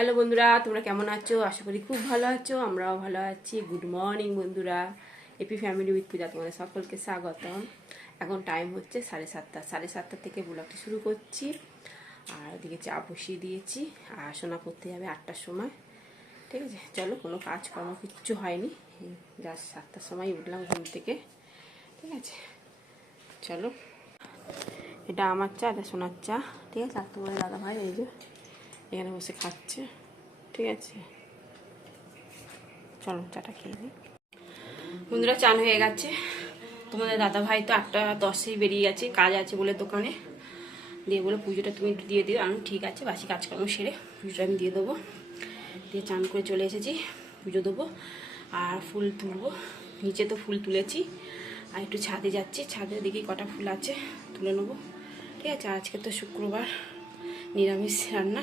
Hello বন্ধুরা, তোমরা কেমন আছো? আশা করি খুব ভালো আছো, আমরাও ভালো আছি। গুড মর্নিং বন্ধুরা। এপি ফ্যামিলি উইথ পূজা তোমাদের সকলকে স্বাগতম। এখন টাইম হচ্ছে সাড়ে সাতটা। সাড়ে সাতটা থেকে ব্লগটি শুরু করছি। আর ওদিকে চা বসিয়ে দিয়েছি। আর সোনা করতে যাবে আটটার সময়। ঠিক আছে? চলো, কোনো কাজকর্ম কিচ্ছু হয়নি। জাস্ট সাতটার সময় উঠলাম ঘুম থেকে। ঠিক আছে? চলো। এটা আমার চা, এটা সোনার চা। ঠিক আছে? আর তোমার দাদা ভাই এই যে এখানে বসে খাচ্ছে। ঠিক আছে? চলো, চাটা খেয়ে নিই বন্ধুরা, চান হয়ে গেছে। তোমাদের দাদা ভাই তো আটটা দশেই বেরিয়ে গেছে, কাজ আছে বলে দোকানে। দিয়ে বলে, পুজোটা তুমি একটু দিয়ে দিও। আমি ঠিক আছে, বাসি কাজকর্ম সেরে পুজোটা আমি দিয়ে দেবো। দিয়ে চান করে চলে এসেছি, পুজো দেবো আর ফুল তুলবো। নিচে তো ফুল তুলেছি আর একটু ছাদে যাচ্ছি। ছাদে দেখি কটা ফুল আছে, তুলে নেব। ঠিক আছে, আজকে তো শুক্রবার নিরামিষ রান্না।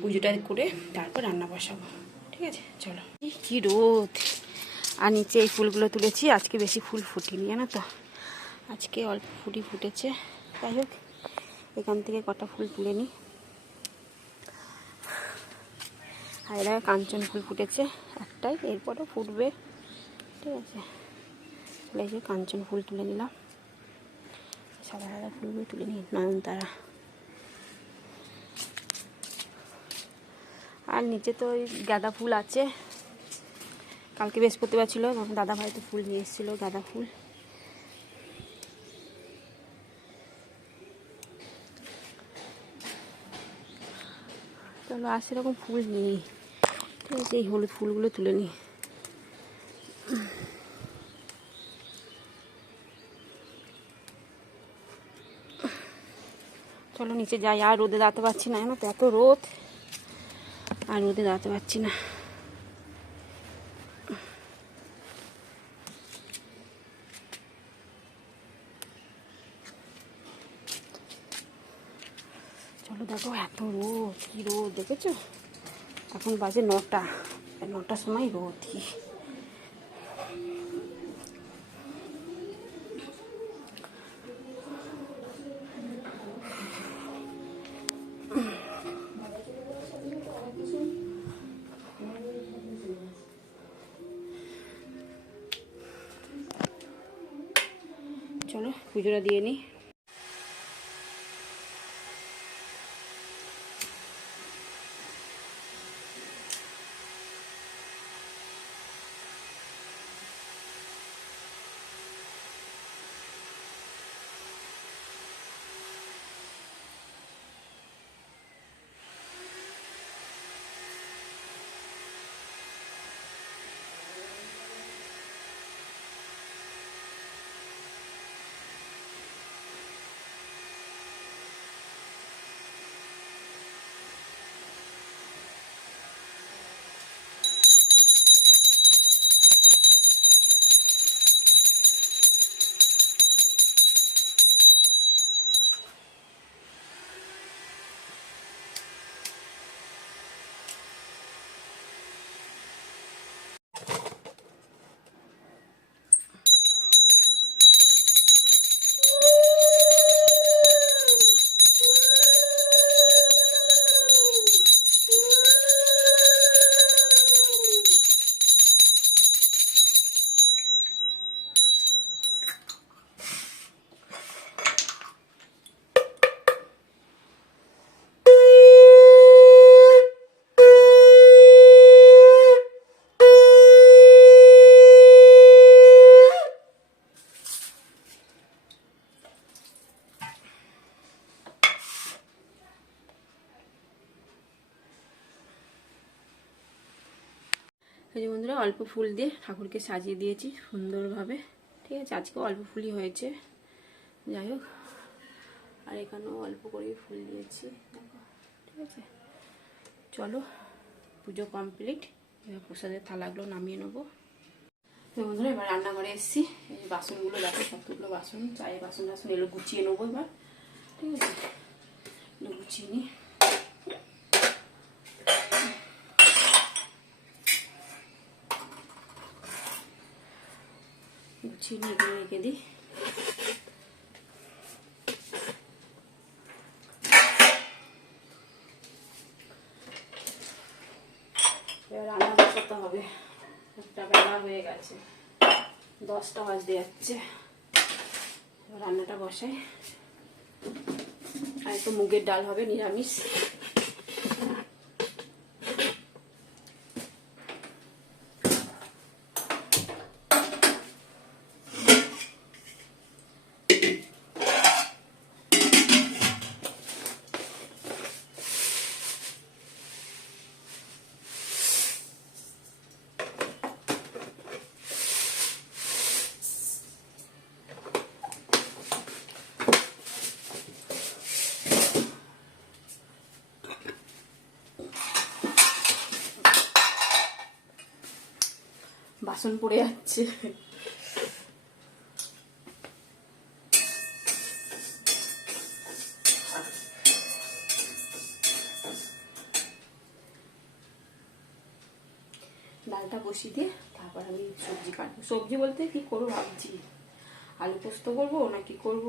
পুজোটা করে তারপর রান্না বসাবো। ঠিক আছে? চলো। কি রোদ। আর নিচে এই ফুলগুলো তুলেছি, আজকে বেশি ফুল ফুটিনি, জানো তো? আজকে অল্প ফুটি ফুটেছে। যাই হোক, এখান থেকে কটা ফুল তুলে নিই। আর কাঞ্চন ফুল ফুটেছে, একটাই এরপরে ফুটবে। ঠিক আছে? যে কাঞ্চন ফুল তুলে নিলাম। সাদা সাদা ফুলগুলো তুলে নিই, নয়নতারা। আর নিচে তো ওই গাঁদা ফুল আছে। কালকে বৃহস্পতিবার ছিল, তখন দাদা ভাই তো ফুল নিয়ে এসেছিল, গাঁদা ফুল। চলো আর সেরকম ফুল নেই। ঠিক আছে এই হলুদ ফুলগুলো তুলে নিই। চলো নিচে যাই, আর রোদে দাঁড়াতে পারছি না, জানো তো, এত রোদ। আর রোদে দাঁড়াতে পারছি না। চলো দেখো এত রোদ, কি রোদ, দেখেছ? এখন বাজে নটা, নটার সময় রোদ, কি পুজোটা দিয়ে নিই। এই যে বন্ধুরা, অল্প ফুল দিয়ে ঠাকুরকে সাজিয়ে দিয়েছি সুন্দরভাবে। ঠিক আছে আজকে অল্প ফুলই হয়েছে। যাই হোক, আর এখানেও অল্প করেই ফুল দিয়েছি। ঠিক আছে? চলো, পুজো কমপ্লিট। এবার প্রসাদের থালাগুলো নামিয়ে নেব। তো বন্ধুরা, এবার রান্নাঘরে এসেছি। এই বাসনগুলো, দেখো কতগুলো বাসন, চায়ের বাসন টাসন এগুলো গুছিয়ে নেব এবার। ঠিক আছে? এগুলো গুছিয়ে নিই নিয়ে এখানে রেখে দিই। এবার রান্না বসাতে হবে। একটা বেলা হয়ে গেছে। দশটা বাজতে যাচ্ছে। রান্নাটা বসাই। আর একটু মুগের ডাল হবে, নিরামিষ। বাসন পড়ে যাচ্ছে। ডালটা বসিয়ে দিয়ে তারপর আমি সবজি কাটবো। সবজি বলতে কি করব ভাবছি? আলু পোস্ত করব না কি করব?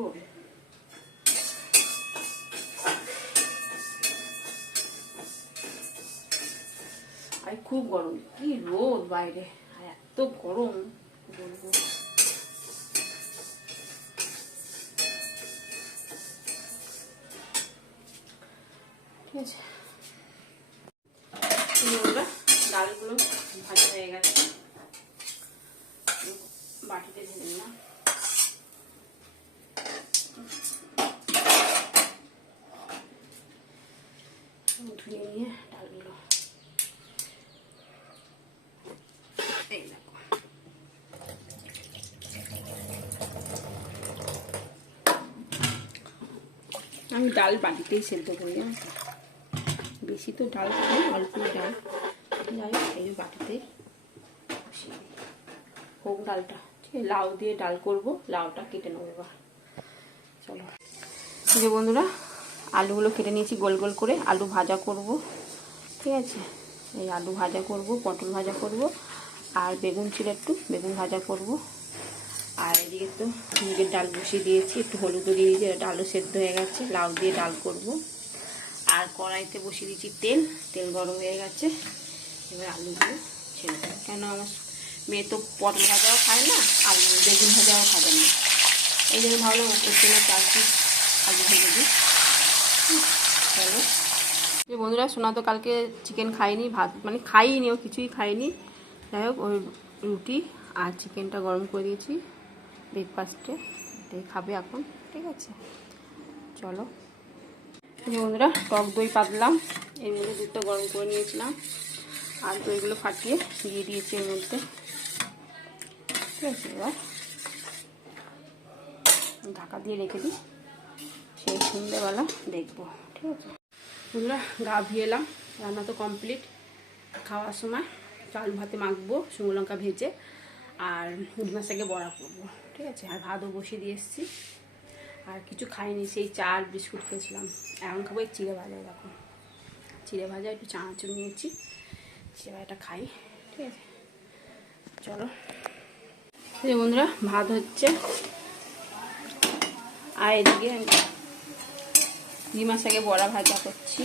আর খুব গরম। কি রোদ বাইরে। এত গরম বলব। ঠিক আছে। ডালগুলো ভাজা হয়ে গেছে। বাটিতে ঢেলে নিলাম ধুয়ে নিয়ে ডালগুলো এই দেখো আমি ডাল বাটিতেই সেদ্ধ করি বেশি তো ডাল খাই অল্প ডাল। যাই এই বাটিতে হোক ডালটা, ঠিক আছে, লাউ দিয়ে ডাল করব, লাউটা কেটে নেব এবার। চলো। যে বন্ধুরা, আলুগুলো কেটে নিয়েছি গোল গোল করে, আলু ভাজা করব। ঠিক আছে? এই আলু ভাজা করব, পটল ভাজা করব, আর বেগুন ছিল একটু, বেগুন ভাজা করব। আর এদিকে তো মুগের ডাল বসিয়ে দিয়েছি, একটু হলুদও দিয়ে দিয়েছি আলু সেদ্ধ হয়ে গেছে, লাউ দিয়ে ডাল করব। আর কড়াইতে বসিয়ে দিয়েছি তেল তেল গরম হয়ে গেছে, এবার আলুগুলো ছেড়ে দেবো। কেন আমার মেয়ে তো পটল ভাজাও খায় না আলু বেগুন ভাজাও খাবে না। এই জন্য ভালো ওর জন্য চার পিস আলু ভেজে দিই। চলো বন্ধুরা, সোনা তো কালকে চিকেন খাইনি ভাত মানে খাইনি, ও কিছুই খাইনি যাই হোক ওই রুটি আর চিকেনটা গরম করে দিয়েছি। ব্রেকফাস্টে এটাই খাবে এখন, ঠিক আছে? চলো। বন্ধুরা, টক দই পাতলাম, এর মধ্যে দুধটা গরম করে নিয়েছিলাম, আর দইগুলো ফাটিয়ে দিয়ে দিয়েছি এর মধ্যে। ঠিক আছে, এবার ঢাকা দিয়ে রেখে দিই, সেই সন্ধ্যেবেলা দেখব, ঠিক আছে? বন্ধুরা, গা ভিয়ে এলাম, রান্না তো কমপ্লিট। খাওয়ার সময় চাল ভাতে মাখবো, শুকনো লঙ্কা ভেজে, আর শাকে বড়া করব। ঠিক আছে? আর ভাতও বসিয়ে দিয়ে এসেছি। আর কিছু খাইনি, সেই চাল, বিস্কুট খেয়েছিলাম। এখন খাব এই চিড়ে ভাজা, দেখো। চিড়ে ভাজা, একটু চানাচুর নিয়েছি। চিড়ে ভাজাটা খাই, ঠিক আছে? চলো। বন্ধুরা, ভাত হচ্ছে। আর এদিকে ডিমার শাকে বড়া ভাজা করছি।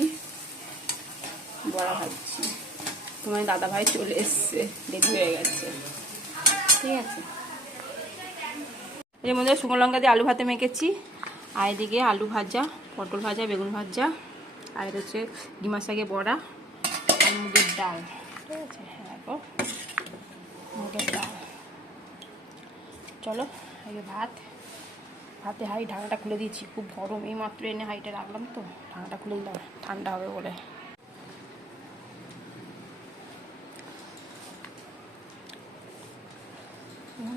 বড়া ভাজছি। তোমার দাদা ভাই চলে এসছে রেডি হয়ে গেছে। ঠিক আছে? এর মধ্যে শুকনো লঙ্কা দিয়ে আলু ভাতে মেখেছি। আর এদিকে আলু ভাজা, পটল ভাজা, বেগুন ভাজা, আর এটা হচ্ছে ডিমা শাকে বড়া মুগের ডাল। ঠিক আছে দেখো মুগের ডাল। চলো আগে ভাত। হাতে হাই ঢাকাটা খুলে দিয়েছি। খুব গরম, এই মাত্র এনে হাইটা রাখলাম তো ঢাকাটা খুলে দিলাম ঠান্ডা হবে বলে।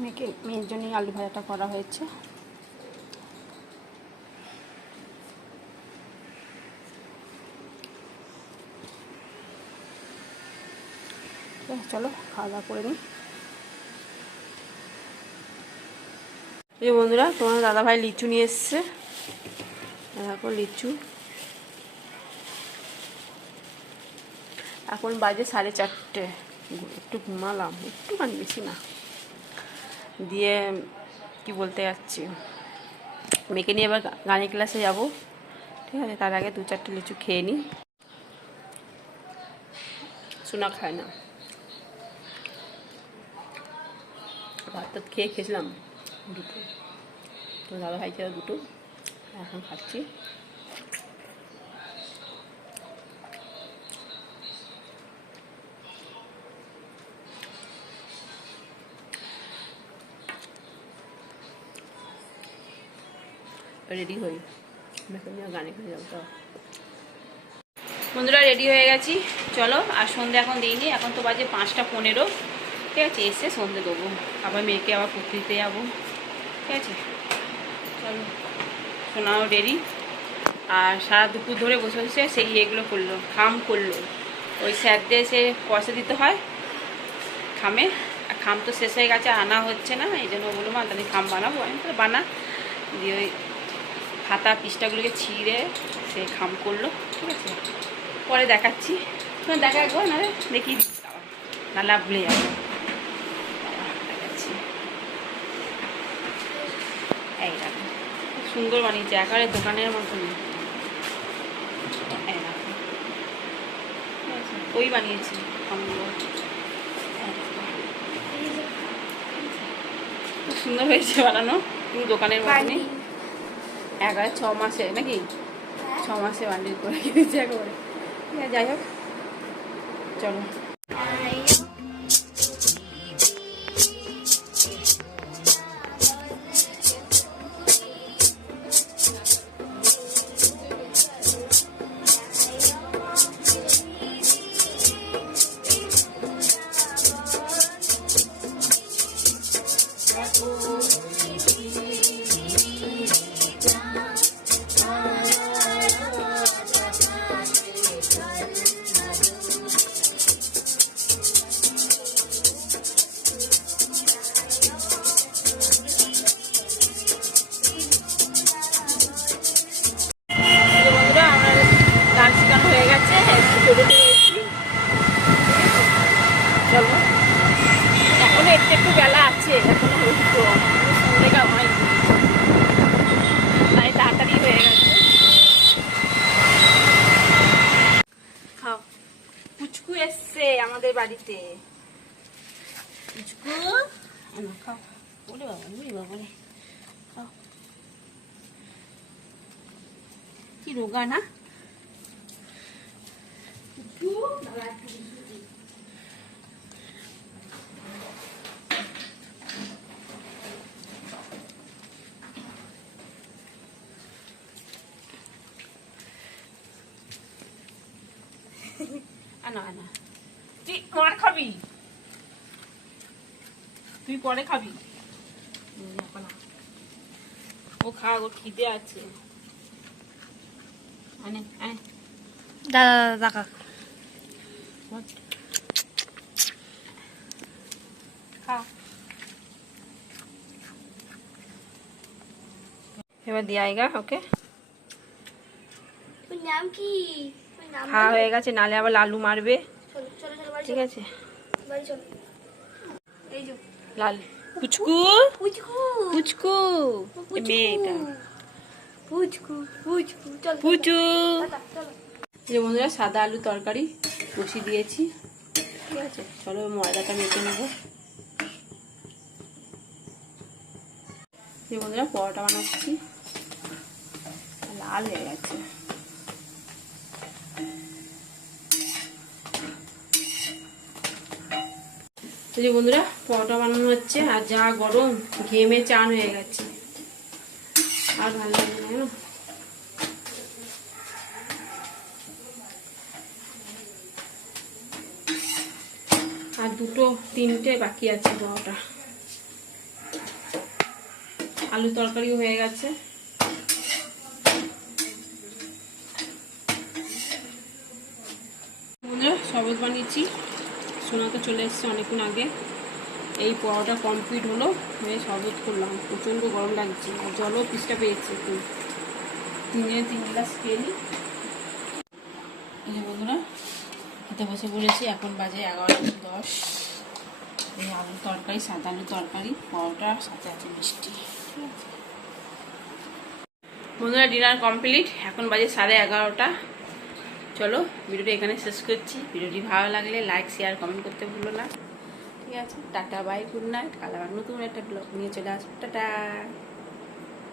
মেয়েকে, মেয়ের জন্যই আলু ভাজাটা করা হয়েছে। চলো, খাওয়া করে নিই। এই বন্ধুরা, তোমার দাদা ভাই লিচু নিয়ে এসছে। দেখো, লিচু। এখন বাজে সাড়ে চারটে। একটু ঘুমালাম, একটুখানি বেশি না। দিয়ে কি বলতে যাচ্ছি? মেকে নিয়ে এবার গানের ক্লাসে যাব। ঠিক আছে, তার আগে দু চারটে লিচু খেয়ে নিই সোনা খায় না। ভাত টাত খেয়ে খেয়েছিলাম দুটো। তো দাদা ভাই দুটো। এখন খাচ্ছি। রেডি হই। মেকআপ নিয়ে গানে যাব তো বন্ধুরা রেডি হয়ে গেছি। চলো, আর সন্ধে এখন দিইনি, এখন তো বাজে পাঁচটা পনেরো। ঠিক আছে, এসে সন্ধে দেবো। আবার মেয়েকে আবার পুকুর দিতে যাব। ঠিক আছে? চলো সোনাও রেডি আর সারা দুপুর ধরে বসে বসে সেই ইয়েগুলো করল, খাম করল। ওই স্যারদের সে পয়সা দিতে হয় খামে। আর খাম তো শেষ হয়ে গেছে আনা হচ্ছে না, এই জন্য বললাম তাহলে খাম বানাবো। আমি তো বানা। দিয়ে ওই খাতা পৃষ্ঠাগুলোকে ছিঁড়ে সে খাম করল, ঠিক আছে? পরে দেখাচ্ছি। তোমার দেখা একবার, নাহলে দেখি নাহলে আর ভুলে যাব। দেখাচ্ছি। এই দেখো খুব সুন্দর বানিয়েছে, একেবারে দোকানের মতন। এই? ওই বানিয়েছি খুব সুন্দর হয়েছে বানানো। পুরো দোকানের মতনই। এগারো ছ মাসে নাকি? ছ মাসে বান্ডিল করে দিয়েছি একেবারে। যাই হোক। চলো। একটু বেলা আছে তাড়াতাড়ি হয়ে গেছে। পুচকু এসছে আমাদের বাড়িতে। পুচকু? খাও। বলে বাবা বলি বাবা বলে খাও। কি রোগা না? আনা আনা তুই মার খাবি। তুই পরে খাবি। উম, এখন না। ও খা ও খিদে আছে। দাদা দাদা খা। এবার দিয়ে আইগা ওকে। নাম কি? খাওয়া হয়ে গেছে নালে আবার লালু মারবে। ঠিক আছে। যে। লাল পুচকু! পুচকু। পুচকু! মেয়েটা। পুচকু পুচকু। পুচু! যে বন্ধুরা সাদা আলু তরকারি বসিয়ে দিয়েছি। ঠিক আছে চলো ময়দাটা মেখে নেব। এই বন্ধুরা পরোটা বানাচ্ছি। লাল হয়ে গেছে। এই যে বন্ধুরা, পরোটা বানানো হচ্ছে আর যা গরম, ঘেমে চান হয়ে গেছে। আর ভালো লাগে না? আর দুটো, তিনটে বাকি আছে পরোটা। আলু তরকারিও হয়ে গেছে। বন্ধুরা শরবত বানিয়েছি। সোনা তো চলে এসছে অনেকক্ষণ আগে। এই পরোটা কমপ্লিট হলো, হয়ে শরবত করলাম। প্রচণ্ড গরম লাগছে, আর জলও পিসটা পেয়েছে একটু। তিনজনে তিন গ্লাস খেয়ে নিই বন্ধুরা, খেতে বসে পড়েছি, এখন বাজে এগারোটা দশ। এই আলুর তরকারি, সাদা আলুর তরকারি, পরোটা, সাথে আছে মিষ্টি। বন্ধুরা ডিনার কমপ্লিট এখন বাজে সাড়ে এগারোটা। চলো, ভিডিওটি এখানে শেষ করছি। ভিডিওটি ভালো লাগলে লাইক শেয়ার কমেন্ট করতে ভুলো না। ঠিক আছে, টাটা বাই গুড নাইট কাল আবার নতুন একটা ব্লগ নিয়ে চলে আসব। টাটা।